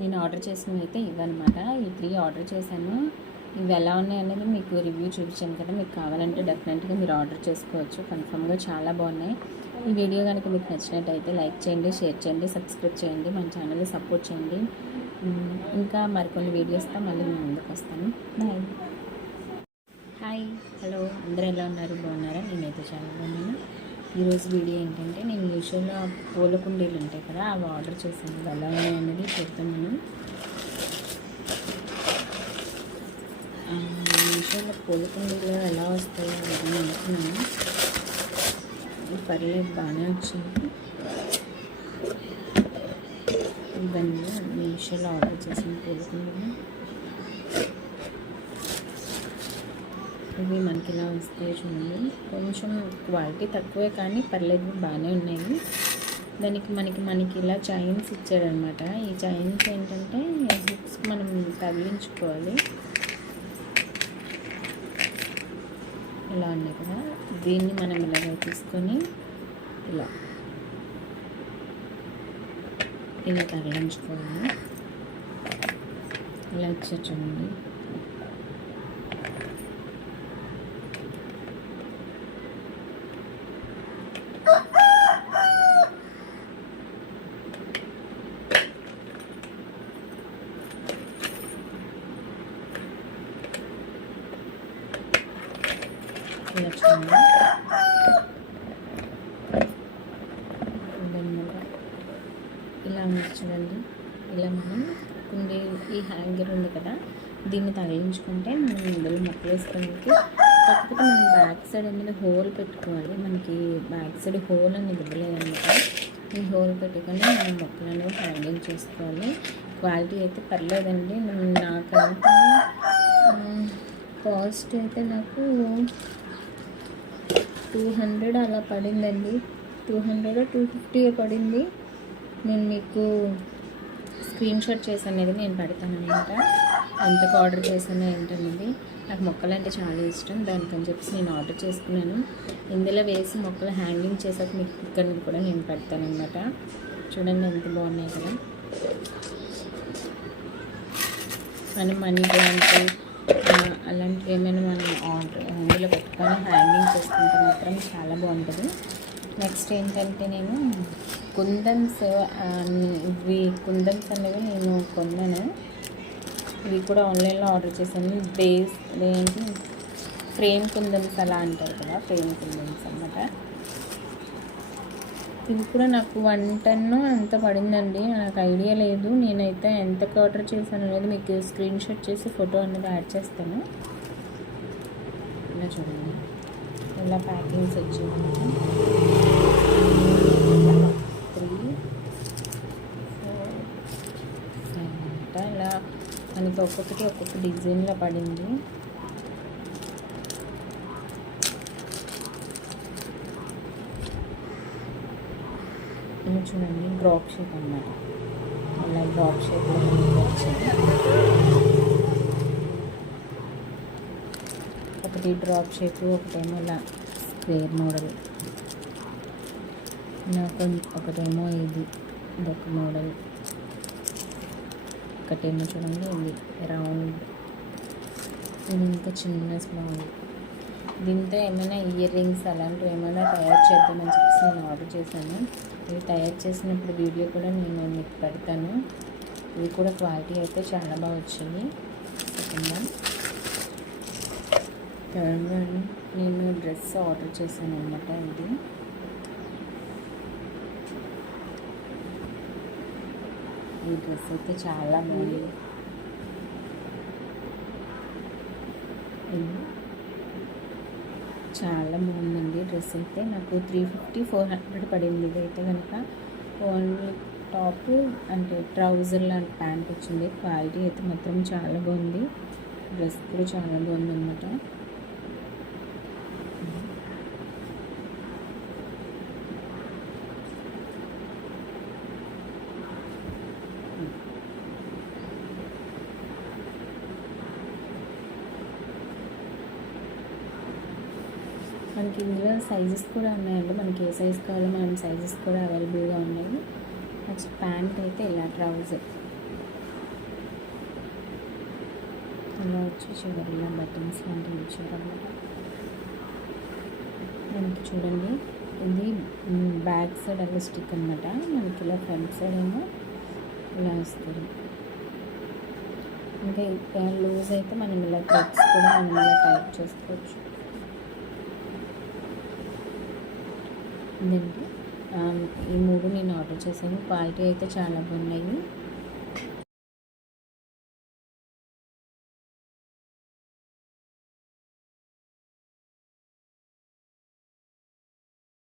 నేను ఆర్డర్ చేసినవి అయితే ఇవన్నమాట. ఈ 3 ఆర్డర్ చేశాను. ఇవి ఎలా ఉన్నాయి అనేది మీకు రివ్యూ చూపించాను కదా. మీకు కావాలంటే డెఫినెట్గా మీరు ఆర్డర్ చేసుకోవచ్చు. కన్ఫర్మ్గా చాలా బాగున్నాయి. ఈ వీడియో కనుక మీకు నచ్చినట్టయితే లైక్ చేయండి, షేర్ చేయండి, సబ్స్క్రైబ్ చేయండి, మన ఛానల్ని సపోర్ట్ చేయండి. ఇంకా మరికొన్ని వీడియోస్తో మళ్ళీ నేను ముందుకు వస్తాను. బాయ్. హాయ్, హలో, అందరూ ఎలా ఉన్నారు? బాగున్నారా? నేనైతే చాలా బాగున్నాను. ఈరోజు వీడియో ఏంటంటే నేను మీషోలో పూల కుండీలు ఉంటాయి కదా, అవి ఆర్డర్ చేశాను. ఎలా ఉన్నాయి అనేది చూస్తున్నాను. మీషోలో పూల కుండీలు ఎలా వస్తాయో అని అనుకున్నాను. పర్లేదు, బాగానే వచ్చింది. ఇవన్నీ మీషోలో ఆర్డర్ చేసిన పూల కుండీలు. ఇవి మనకి ఇలా వస్తాయి చూడండి. కొంచెం క్వాలిటీ తక్కువే కానీ పర్లేదు, బాగానే ఉన్నాయి. దానికి మనకి ఇలా చైన్స్ ఇచ్చాడనమాట. ఈ చైన్స్ ఏంటంటే హుక్స్ మనం తగిలించుకోవాలి. ఇలా ఉన్నాయి కదా, దీన్ని మనం ఇలాగ తీసుకొని ఇలా తగిలించుకోవాలి. ఇలా ఇచ్చారు చూడండి. ఇలా చూడండి. ఇలా ఉంది చూడండి. ఇలా మనం కుండీ ఈ హ్యాంగర్ ఉంది కదా, దీన్ని తగిలించుకుంటే మనం ఇందులో మొక్కలు వేసుకోవడానికి. కాకపోతే మనం బ్యాక్ సైడ్ అనేది హోల్ పెట్టుకోవాలి. మనకి బ్యాక్ సైడ్ హోల్ అనేది ఇవ్వలేదన్నమాట. ఈ హోల్ పెట్టుకొని మనం మొక్కలు అనేవి హ్యాంగింగ్ చేసుకోవాలి. క్వాలిటీ అయితే పర్లేదండి. నాకంటే కాస్ట్ అయితే నాకు 200 అలా పడిందండి. 200 250 పడింది. నేను మీకు స్క్రీన్ షాట్ చేసి అనేది నేను పెడతాను అనమాట. ఎంతకు ఆర్డర్ చేశానో ఏంటనేది. నాకు మొక్కలు అంటే చాలా ఇష్టం, దానికని చెప్పేసి నేను ఆర్డర్ చేసుకున్నాను. ఇందులో వేసి మొక్కలు హ్యాంగింగ్ చేసాక మీకు పిక్ అనేది కూడా నేను పెడతాను అనమాట. చూడండి ఎంత బాగున్నాయి కదా. మనం మనీ ప్లాంట్ అలాంటివి ఏమైనా మనం ఆర్డర్ ఇందులో పెట్టుకొని హ్యాంగింగ్ చేసుకుంటే మాత్రం చాలా బాగుంటుంది. నెక్స్ట్ ఏంటంటే నేను కుందన్స్, ఇవి కుందన్స్ అనేవి నేను కొన్నాను. ఇవి కూడా ఆన్లైన్లో ఆర్డర్ చేశాను. ఏంటి ఫ్రేమ్ కుందన్స్ అలా అంటారు కదా, ఫ్రేమ్ కుందన్స్ అన్నమాట. ఇది కూడా నాకు 110 ఎంత పడిందండి, నాకు ఐడియా లేదు. నేనైతే ఎంతకు ఆర్డర్ చేశాను అనేది మీకు స్క్రీన్ షాట్ చేసి ఫోటో అనేది యాడ్ చేస్తాను. ఇలా చూడండి, ఇలా ప్యాకింగ్స్ వచ్చింది. 3, 4, 5 ఇలా మనకి ఒక్కొక్క డిజైన్లో పడింది. ఇది చూడండి, డ్రాప్ షేప్ అన్నమాట. అలా డ్రాప్ షేప్లో వచ్చింది. ఒకటి డ్రాప్ షేప్, ఒకటేమో ఇలా స్క్వేర్ మోడల్, ఒకటేమో ఇదొక మోడల్, ఒకటేమో చూడండి ఇది రౌండ్, ఇది ఇంకా చిన్న స్మాల్. దీంతో ఏమైనా ఇయర్ రింగ్స్ అలాంటివి ఏమైనా తయారు చేద్దామని చెప్పేసి నేను ఆర్డర్ చేశాను. ఇవి తయారు చేసినప్పుడు వీడియో కూడా నేను మీకు పెడతాను. ఇవి కూడా క్వాలిటీ అయితే చాలా బాగా వచ్చింది. థర్డ్గా నేను డ్రెస్ ఆర్డర్ చేశాను అనమాట. ఈ డ్రెస్ అయితే చాలా బాగుంది. చాలా బాగుందండి డ్రెస్ అయితే. నాకు 350 400 పడింది. ఇదైతే కనుక ఓన్లీ టాప్ అంటే ట్రౌజర్ లాంటి ప్యాంట్ వచ్చింది. క్వాలిటీ అయితే మాత్రం చాలా బాగుంది. డ్రెస్ కూడా చాలా బాగుంది అనమాట. మనకి ఇందులో సైజెస్ కూడా ఉన్నాయండి. మనకి ఏ సైజ్ కావాలో మనం సైజెస్ కూడా అవైలబుల్గా ఉన్నాయి. నెక్స్ట్ ప్యాంట్ అయితే ఇలా ట్రౌజర్ అలా వచ్చి చివరిలో బటన్స్ లాంటివి ఇచ్చారన్నమాట. మనకి చూడండి ఇది బ్యాక్ సైడ్ ఎలాస్టిక్ అనమాట. మనకి ఇలా ఫ్రంట్ సైడ్ ఏమో ఇలా వస్తుంది. ఇంకా లూజ్ అయితే మనం ఇలా థ్రెడ్స్ కూడా మనం ఇలా టైప్ చేసుకోవచ్చు. ఇదండి ఈ 3 నేను ఆర్డర్ చేశాను. క్వాలిటీ అయితే చాలా బాగున్నాయి.